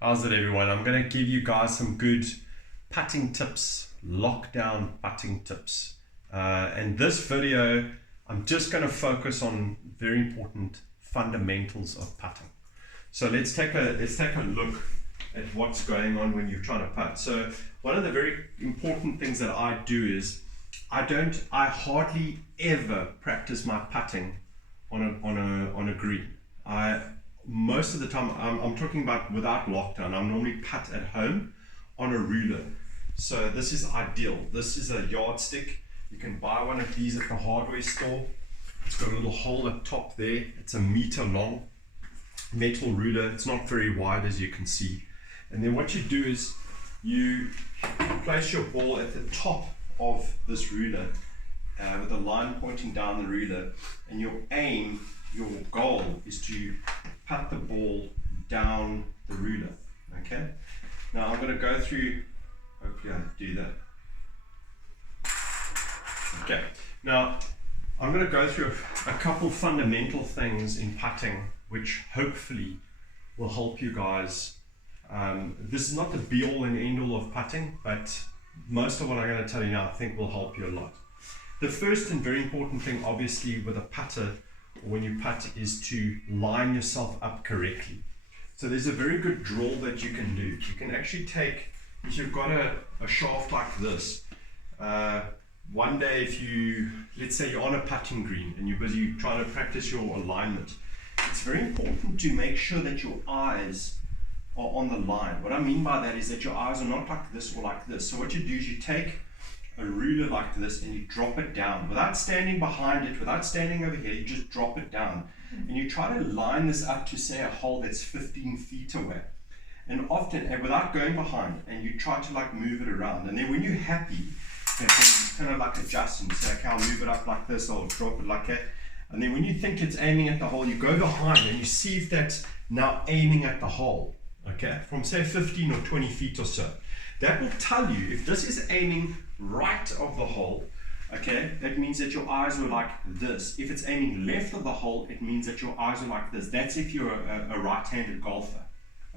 How's it, everyone? I'm going to give you guys some good putting tips, lockdown putting tips. And this video, I'm just going to focus on very important fundamentals of putting. So let's take a look at what's going on when you're trying to putt. So one of the very important things that I do is I hardly ever practice my putting on a green. Most of the time, I'm talking about without lockdown, I'm normally putt at home on a ruler. So this is ideal. This is a yardstick. You can buy one of these at the hardware store. It's got a little hole up top there. It's a meter long metal ruler. It's not very wide, as you can see. And then what you do is you place your ball at the top of this ruler with a line pointing down the ruler, and your goal is to putt the ball down the ruler. Okay, now I'm going to go through, hopefully I do that. Okay, now I'm going to go through a couple fundamental things in putting which hopefully will help you guys. This is not the be all and end all of putting, but most of what I'm going to tell you now I think will help you a lot. The first and very important thing, obviously, with a putter when you putt is to line yourself up correctly. So there's a very good drill that you can do. You can actually take, if you've got a shaft like this, one day let's say you're on a putting green and you're busy trying to practice your alignment, it's very important to make sure that your eyes are on the line. What I mean by that is that your eyes are not like this or like this. So what you do is you take a ruler like this and you drop it down without standing behind it, without standing over here. You just drop it down and you try to line this up to, say, a hole that's 15 feet away, and often, and without going behind, and you try to like move it around, and then when you're happy, you kind of like adjust and say, okay, I'll move it up like this, I'll drop it like that, and then when you think it's aiming at the hole, you go behind and you see if that's now aiming at the hole, okay, from say 15 or 20 feet or so. That will tell you if this is aiming right of the hole, okay, that means that your eyes are like this. If it's aiming left of the hole, it means that your eyes are like this. That's if you're a right-handed golfer,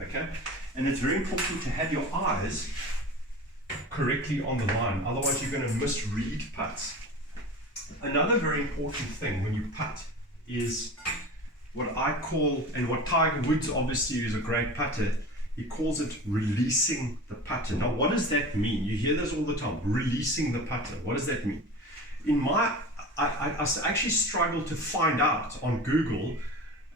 okay? And it's very important to have your eyes correctly on the line, otherwise you're going to misread putts. Another very important thing when you putt is what I call, and what Tiger Woods obviously is a great putter, he calls it releasing the putter. Now, what does that mean? You hear this all the time, releasing the putter. What does that mean? I actually struggle to find out on Google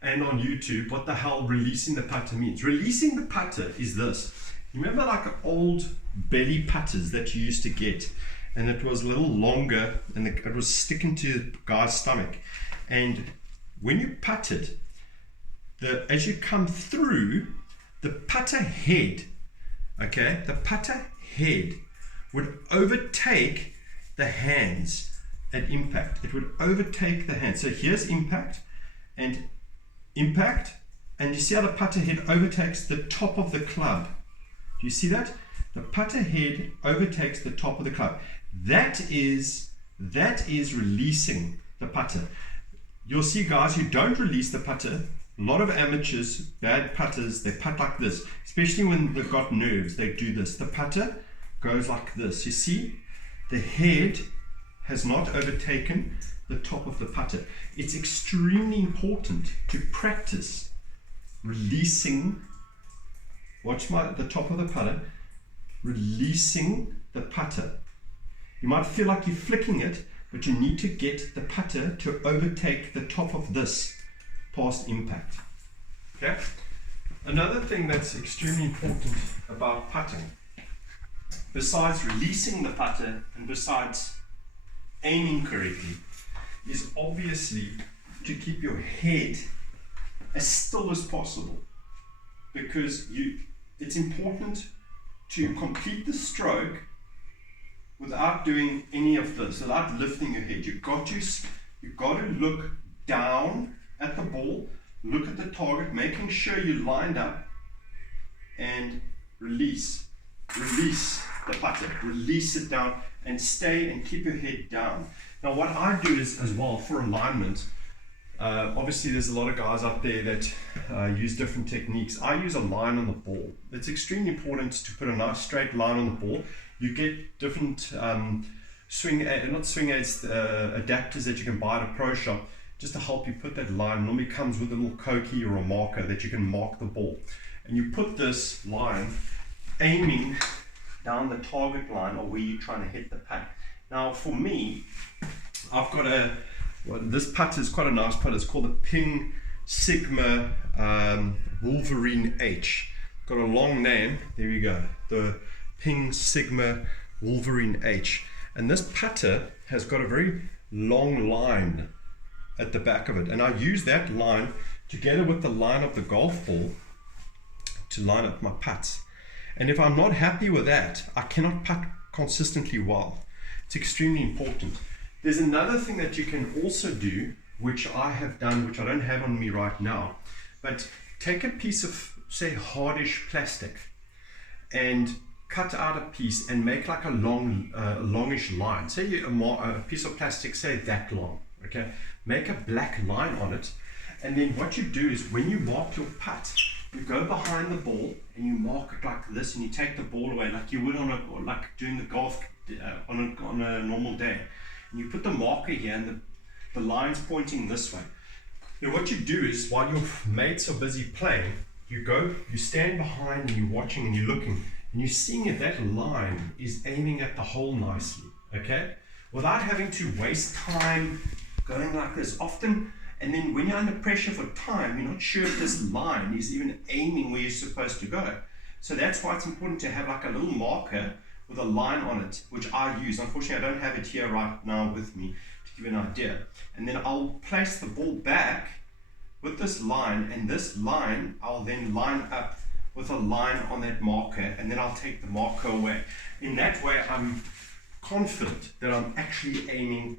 and on YouTube what the hell releasing the putter means. Releasing the putter is this. You remember like old belly putters that you used to get, and it was a little longer and it was sticking to the guy's stomach. And when you putted, as you come through, the putter head, okay, the putter head would overtake the hands at impact. It would overtake the hands. So here's impact, and you see how the putter head overtakes the top of the club. Do you see that? The putter head overtakes the top of the club. That is releasing the putter. You'll see guys who don't release the putter. A lot of amateurs, bad putters, they putt like this, especially when they've got nerves. They do this. The putter goes like this. You see, the head has not overtaken the top of the putter. It's extremely important to practice releasing. Watch the top of the putter, releasing the putter. You might feel like you're flicking it, but you need to get the putter to overtake the top of this past impact. Okay? Another thing that's extremely important about putting, besides releasing the putter and besides aiming correctly, is obviously to keep your head as still as possible, because it's important to complete the stroke without doing any of this, without lifting your head. You've got to look down at the ball, look at the target, making sure you're lined up, and release the putter, release it down, and stay and keep your head down. Now what I do is, as well, for alignment, Obviously, there's a lot of guys out there that use different techniques. I use a line on the ball. It's extremely important to put a nice straight line on the ball. You get different adapters that you can buy at a pro shop just to help you put that line. Normally comes with a little Koki or a marker that you can mark the ball. And you put this line aiming down the target line or where you're trying to hit the putt. Now for me, I've got this putt is quite a nice putt. It's called the Ping Sigma Wolverine H. Got a long name. There you go. The Ping Sigma Wolverine H. And this putter has got a very long line at the back of it. And I use that line together with the line of the golf ball to line up my putts. And if I'm not happy with that, I cannot putt consistently well. It's extremely important. There's another thing that you can also do, which I have done, which I don't have on me right now, but take a piece of, say, hardish plastic and cut out a piece and make like a longish line. Say a piece of plastic, say that long, okay? Make a black line on it, and then what you do is when you mark your putt, you go behind the ball and you mark it like this, and you take the ball away like you would like doing the golf on a normal day. And you put the marker here and the line's pointing this way. Now what you do is while your mates are busy playing, you stand behind and you're watching and you're looking and you're seeing if that line is aiming at the hole nicely, okay? Without having to waste time going like this often. And then when you're under pressure for time, you're not sure if this line is even aiming where you're supposed to go. So that's why it's important to have like a little marker with a line on it, which I use. Unfortunately, I don't have it here right now with me to give you an idea. And then I'll place the ball back with this line, and this line I'll then line up with a line on that marker, and then I'll take the marker away. In that way, I'm confident that I'm actually aiming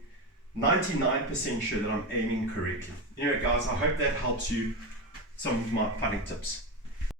99% sure that I'm aiming correctly. Anyway guys, I hope that helps you some of my putting tips.